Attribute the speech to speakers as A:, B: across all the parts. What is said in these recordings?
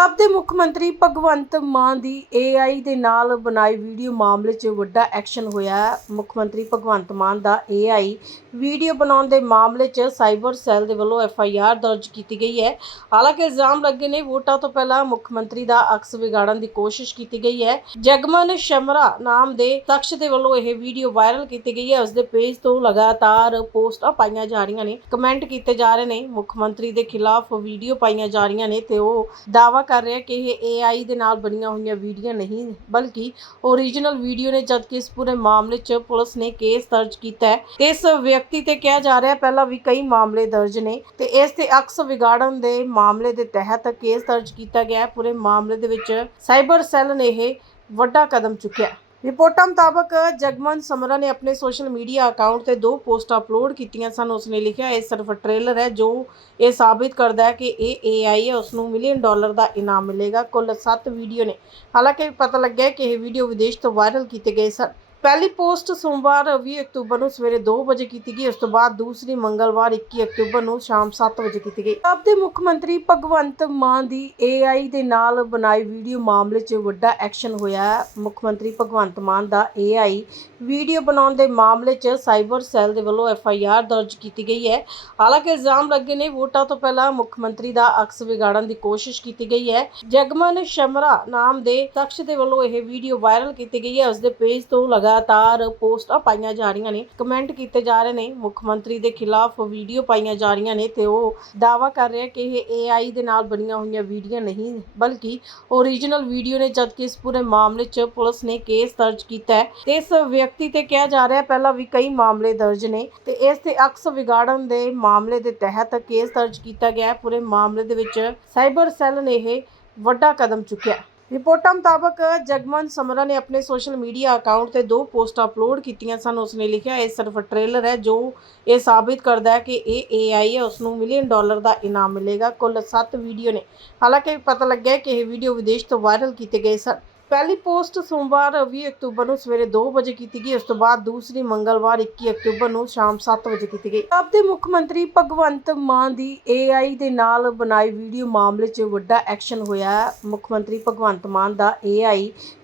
A: ਪੰਜਾਬ ਦੇ ਮੁੱਖ ਮੰਤਰੀ ਭਗਵੰਤ ਮਾਨ ਦੀ AI ਦੇ ਨਾਲ ਬਣਾਈ ਵੀਡੀਓ ਮਾਮਲੇ 'ਚ ਵੱਡਾ ਐਕਸ਼ਨ ਹੋਇਆ। ਮੁੱਖ ਮੰਤਰੀ ਭਗਵੰਤ ਮਾਨ ਦਾ AI ਵੀਡੀਓ ਬਣਾਉਣ ਦੇ ਮਾਮਲੇ 'ਚ ਸਾਈਬਰ ਸੈੱਲ ਦੇ ਵੱਲੋਂ FIR ਦਰਜ ਕੀਤੀ ਗਈ ਹੈ। ਹਾਲਾਂਕਿ ਇਲਜ਼ਾਮ ਲੱਗੇ ਨੇ, ਵੋਟਾਂ ਤੋਂ ਪਹਿਲਾਂ ਮੁੱਖ ਮੰਤਰੀ ਦਾ ਅਕਸ ਵਿਗਾੜਨ ਦੀ ਕੋਸ਼ਿਸ਼ ਕੀਤੀ ਗਈ ਹੈ। ਜਗਮਨ ਸ਼ਮਰਾ ਨਾਮ ਦੇ ਸ਼ਖਸ ਦੇ ਵੱਲੋਂ ਇਹ ਵੀਡੀਓ ਵਾਇਰਲ ਕੀਤੀ ਗਈ ਹੈ। ਉਸ ਦੇ ਪੇਜ ਤੋਂ ਲਗਾਤਾਰ ਪੋਸਟਾਂ ਪਾਈਆਂ ਜਾ ਰਹੀਆਂ ਨੇ, ਕਮੈਂਟ ਕੀਤੇ ਜਾ ਰਹੇ ਨੇ। ਮੁੱਖ ਮੰਤਰੀ ਦੇ ਖਿਲਾਫ ਵੀਡੀਓ ਪਾਈਆਂ ਜਾ ਰਹੀਆਂ ਨੇ ਤੇ ਉਹ ਦਾਅਵਾ ਕਰ ਰਿਹਾ ਕਿ ਇਹ AI ਦੇ ਨਾਲ ਬਣੀਆਂ ਹੋਈਆਂ ਵੀਡੀਓ ਨਹੀਂ, ਬਲਕਿ ਓਰੀਜਨਲ ਵੀਡੀਓ ਨੇ ਜਦਕਿ ਇਸ ਪੂਰੇ ਮਾਮਲੇ 'ਚ ਪੁਲਿਸ ਨੇ ਕੇਸ ਦਰਜ ਕੀਤਾ ਹੈ। ਤੇ ਇਸ ਵਿਅਕਤੀ ਤੇ ਕਿਹਾ ਜਾ ਰਿਹਾ ਪਹਿਲਾਂ ਵੀ ਕਈ ਮਾਮਲੇ ਦਰਜ ਨੇ ਤੇ ਇਸ ਤੇ ਅਕਸ ਵਿਗਾੜਨ ਦੇ ਮਾਮਲੇ ਦੇ ਤਹਿਤ ਕੇਸ ਦਰਜ ਕੀਤਾ ਗਿਆ ਹੈ। ਪੂਰੇ ਮਾਮਲੇ ਦੇ ਵਿੱਚ ਸਾਈਬਰ ਸੈੱਲ ਨੇ ਇਹ ਵੱਡਾ ਕਦਮ ਚੁੱਕਿਆ। ਰਿਪੋਰਟਾਂ ਮੁਤਾਬਕ ਜਗਮਨ ਸਮਰਾ ਨੇ ਆਪਣੇ ਸੋਸ਼ਲ ਮੀਡੀਆ ਅਕਾਊਂਟ ਤੇ ਦੋ ਪੋਸਟਾਂ ਅਪਲੋਡ ਕੀਤੀਆਂ ਸਨ। ਉਸਨੇ ਲਿਖਿਆ, ਇਹ ਸਿਰਫ ਟ੍ਰੇਲਰ ਹੈ ਜੋ ਇਹ ਸਾਬਿਤ ਕਰਦਾ ਹੈ ਕਿ ਇਹ AI ਹੈ। ਉਸ ਨੂੰ ਮਿਲੀਅਨ ਡਾਲਰ ਦਾ ਇਨਾਮ ਮਿਲੇਗਾ। ਕੁੱਲ 7 ਵੀਡੀਓ ਨੇ। ਹਾਲਾਂਕਿ ਪਤਾ ਲੱਗਿਆ ਕਿ ਇਹ ਵੀਡੀਓ ਵਿਦੇਸ਼ ਤੋਂ ਵਾਇਰਲ ਕੀਤੇ ਗਏ ਸਨ। ਪਹਿਲੀ ਪੋਸਟ ਸੋਮਵਾਰ 20 ਅਕਤੂਬਰ ਨੂੰ ਸਵੇਰੇ 2 ਵਜੇ ਕੀਤੀ ਗਈ, ਉਸ ਤੋਂ ਬਾਅਦ ਦੂਸਰੀ ਮੰਗਲਵਾਰ 21 ਅਕਤੂਬਰ ਨੂੰ ਸ਼ਾਮ 7 ਵਜੇ ਕੀਤੀ ਗਈ। ਪੰਜਾਬ ਦੇ ਮੁੱਖ ਮੰਤਰੀ ਭਗਵੰਤ ਮਾਨ ਦੀ AI ਦੇ ਨਾਲ ਬਣਾਈ ਵੀਡੀਓ ਮਾਮਲੇ 'ਚ ਵੱਡਾ ਐਕਸ਼ਨ ਹੋਇਆ। ਮੁੱਖ ਮੰਤਰੀ ਭਗਵੰਤ ਮਾਨ ਦਾ AI ਵੀਡੀਓ ਬਣਾਉਣ ਦੇ ਮਾਮਲੇ 'ਚ ਸਾਈਬਰ ਸੈੱਲ ਦੇ ਵੱਲੋਂ FIR ਦਰਜ ਕੀਤੀ ਗਈ ਹੈ। ਹਾਲਾਂਕਿ ਇਲਜ਼ਾਮ ਲੱਗੇ ਨੇ, ਵੋਟਾਂ ਤੋਂ ਪਹਿਲਾਂ ਮੁੱਖ ਮੰਤਰੀ ਦਾ ਅਕਸ ਵਿਗਾੜਨ ਦੀ ਕੋਸ਼ਿਸ਼ ਕੀਤੀ ਗਈ ਹੈ। ਜਗਮਨ ਸ਼ਮਰਾ ਨਾਮ ਦੇ ਸ਼ਖਸ ਦੇ ਵੱਲੋਂ ਇਹ ਵੀਡੀਓ ਵਾਇਰਲ ਕੀਤੀ ਗਈ ਹੈ। ਉਸ ਦੇ ਪੇਜ ਤੋਂ ਲਗਾ ਲਗਾਤਾਰ ਪੋਸਟਾਂ ਪਾਈਆਂ ਜਾ ਰਹੀਆਂ ਨੇ, ਕਮੈਂਟ ਕੀਤੇ ਜਾ ਰਹੇ ਨੇ, ਮੁੱਖ ਮੰਤਰੀ ਦੇ ਖਿਲਾਫ ਵੀਡੀਓ ਪਾਈਆਂ ਜਾ ਰਹੀਆਂ ਨੇ ਤੇ ਉਹ ਦਾਵਾ ਕਰ ਰਿਹਾ ਕਿ ਇਹ AI ਦੇ ਨਾਲ ਬਣੀਆਂ ਹੋਈਆਂ ਵੀਡੀਓ ਨਹੀਂ, ਬਲਕਿ ਓਰੀਜਨਲ ਵੀਡੀਓ ਨੇ ਜਦਕਿ ਇਸ ਪੂਰੇ ਮਾਮਲੇ 'ਚ ਪੁਲਿਸ ਨੇ ਕੇਸ ਦਰਜ ਕੀਤਾ ਹੈ। ਤੇ ਇਸ ਵਿਅਕਤੀ ਤੇ ਕਿਹਾ ਜਾ ਰਿਹਾ, ਪਹਿਲਾਂ ਵੀ ਕਈ ਮਾਮਲੇ ਦਰਜ ਨੇ ਤੇ ਇਸ ਤੇ ਅਕਸ ਵਿਗਾੜਨ ਦੇ ਮਾਮਲੇ ਦੇ ਤਹਿਤ ਕੇਸ ਦਰਜ ਕੀਤਾ ਗਿਆ ਹੈ। ਪੂਰੇ ਮਾਮਲੇ ਦੇ ਵਿੱਚ ਸਾਈਬਰ ਸੈੱਲ ਨੇ ਇਹ ਵੱਡਾ ਕਦਮ ਚੁੱਕਿਆ। ਰਿਪੋਰਟਾਂ ਮੁਤਾਬਕ ਜਗਮਨ ਸਮਰਾ ਨੇ ਆਪਣੇ ਸੋਸ਼ਲ ਮੀਡੀਆ ਅਕਾਊਂਟ ਤੇ ਦੋ ਪੋਸਟਾਂ ਅਪਲੋਡ ਕੀਤੀਆਂ ਸਨ। ਉਸਨੇ ਲਿਖਿਆ, ਇਹ ਸਿਰਫ ਟ੍ਰੇਲਰ ਹੈ ਜੋ ਇਹ ਸਾਬਿਤ ਕਰਦਾ ਹੈ ਕਿ ਇਹ AI ਹੈ। ਉਸ ਨੂੰ ਮਿਲੀਅਨ ਡਾਲਰ ਦਾ ਇਨਾਮ ਮਿਲੇਗਾ। ਕੁੱਲ 7 ਵੀਡੀਓ ਨੇ। ਹਾਲਾਂਕਿ ਪਤਾ ਲੱਗਿਆ ਕਿ ਇਹ ਵੀਡੀਓ ਵਿਦੇਸ਼ ਤੋਂ ਵਾਇਰਲ ਕੀਤੇ ਗਏ ਸਨ। ਪਹਿਲੀ ਪੋਸਟ ਸੋਮਵਾਰ 20 ਅਕਤੂਬਰ ਨੂੰ ਸਵੇਰੇ 2 ਵਜੇ ਕੀਤੀ ਗਈ, ਉਸ ਤੋਂ ਬਾਅਦ ਦੂਸਰੀ ਮੰਗਲਵਾਰ 21 ਅਕਤੂਬਰ ਨੂੰ ਸ਼ਾਮ 7 ਵਜੇ ਕੀਤੀ ਗਈ। ਪੰਜਾਬ ਦੇ ਮੁੱਖ ਮੰਤਰੀ ਭਗਵੰਤ ਮਾਨ ਦੀ AI ਦੇ ਨਾਲ ਬਣਾਈ ਵੀਡੀਓ ਮਾਮਲੇ 'ਚ ਵੱਡਾ ਐਕਸ਼ਨ ਹੋਇਆ ਮੁੱਖ ਮੰਤਰੀ ਭਗਵੰਤ ਮਾਨ ਦਾ AI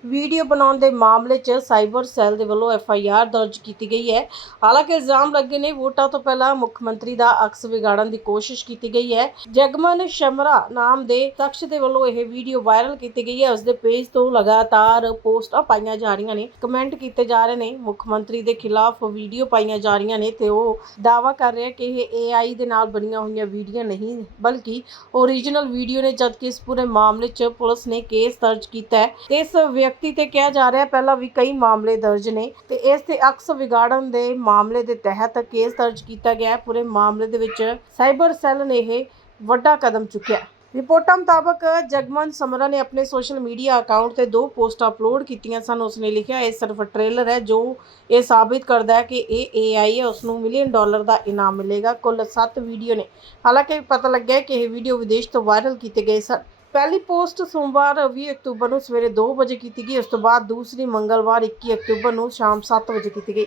A: ਵੀਡੀਓ ਬਣਾਉਣ ਦੇ ਮਾਮਲੇ 'ਚ ਸਾਈਬਰ ਸੈੱਲ ਦੇ ਵੱਲੋਂ FIR ਦਰਜ ਕੀਤੀ ਗਈ ਹੈ। ਹਾਲਾਂਕਿ ਇਲਜ਼ਾਮ ਲੱਗੇ ਨੇ, ਵੋਟਾਂ ਤੋਂ ਪਹਿਲਾਂ ਮੁੱਖ ਮੰਤਰੀ ਦਾ ਅਕਸ ਵਿਗਾੜਨ ਦੀ ਕੋਸ਼ਿਸ਼ ਕੀਤੀ ਗਈ ਹੈ। ਜਗਮਨ ਸ਼ਮਰਾ ਨਾਮ ਦੇ ਸ਼ਖਸ ਦੇ ਵੱਲੋਂ ਇਹ ਵੀਡੀਓ ਵਾਇਰਲ ਕੀਤੀ ਗਈ ਹੈ। ਉਸ ਦੇ ਪੇਜ ਤੋਂ ਲਗਾ ਲਗਾਤਾਰ ਪੋਸਟਾਂ ਪਾਈਆਂ ਜਾ ਰਹੀਆਂ ਨੇ, ਕਮੈਂਟ ਕੀਤੇ ਜਾ ਰਹੇ ਨੇ, ਮੁੱਖ ਮੰਤਰੀ ਦੇ ਖਿਲਾਫ ਵੀਡੀਓ ਪਾਈਆਂ ਜਾ ਰਹੀਆਂ ਨੇ ਤੇ ਉਹ ਦਾਵਾ ਕਰ ਰਿਹਾ ਕਿ ਇਹ AI ਦੇ ਨਾਲ ਬਣੀਆਂ ਹੋਈਆਂ ਵੀਡੀਓ ਨਹੀਂ, ਬਲਕਿ ਓਰੀਜਨਲ ਵੀਡੀਓ ਨੇ, ਜਦਕਿ ਇਸ ਪੂਰੇ ਮਾਮਲੇ 'ਚ ਪੁਲਿਸ ਨੇ ਕੇਸ ਦਰਜ ਕੀਤਾ ਹੈ। ਤੇ ਇਸ ਵਿਅਕਤੀ ਤੇ ਕਿਹਾ ਜਾ ਰਿਹਾ, ਪਹਿਲਾਂ ਵੀ ਕਈ ਮਾਮਲੇ ਦਰਜ ਨੇ ਤੇ ਇਸ ਤੇ ਅਕਸ ਵਿਗਾੜਨ ਦੇ ਮਾਮਲੇ ਦੇ ਤਹਿਤ ਕੇਸ ਦਰਜ ਕੀਤਾ ਗਿਆ ਹੈ। ਪੂਰੇ ਮਾਮਲੇ ਦੇ ਵਿੱਚ ਸਾਈਬਰ ਸੈੱਲ ਨੇ ਇਹ ਵੱਡਾ ਕਦਮ ਚੁੱਕਿਆ। ਰਿਪੋਰਟਾਂ ਮੁਤਾਬਕ ਜਗਮਨ ਸਮਰਾ ਨੇ ਆਪਣੇ ਸੋਸ਼ਲ ਮੀਡੀਆ ਅਕਾਊਂਟ ਤੇ ਦੋ ਪੋਸਟਾਂ ਅਪਲੋਡ ਕੀਤੀਆਂ ਸਨ। ਉਸਨੇ ਲਿਖਿਆ, ਇਹ ਸਿਰਫ ਟ੍ਰੇਲਰ ਹੈ ਜੋ ਇਹ ਸਾਬਿਤ ਕਰਦਾ ਹੈ ਕਿ ਇਹ AI ਹੈ। ਉਸ ਨੂੰ ਮਿਲੀਅਨ ਡਾਲਰ ਦਾ ਇਨਾਮ ਮਿਲੇਗਾ। ਕੁੱਲ 7 ਵੀਡੀਓ ਨੇ। ਹਾਲਾਂਕਿ ਪਤਾ ਲੱਗਿਆ ਕਿ ਇਹ ਵੀਡੀਓ ਵਿਦੇਸ਼ ਤੋਂ ਵਾਇਰਲ ਕੀਤੇ ਗਏ ਸਨ। ਪਹਿਲੀ ਪੋਸਟ ਸੋਮਵਾਰ 20 ਅਕਤੂਬਰ ਨੂੰ ਸਵੇਰੇ 2 ਵਜੇ ਕੀਤੀ ਗਈ। ਉਸ ਤੋਂ ਬਾਅਦ ਦੂਸਰੀ ਮੰਗਲਵਾਰ 21 ਅਕਤੂਬਰ ਨੂੰ ਸ਼ਾਮ 7 ਵਜੇ ਕੀਤੀ ਗਈ।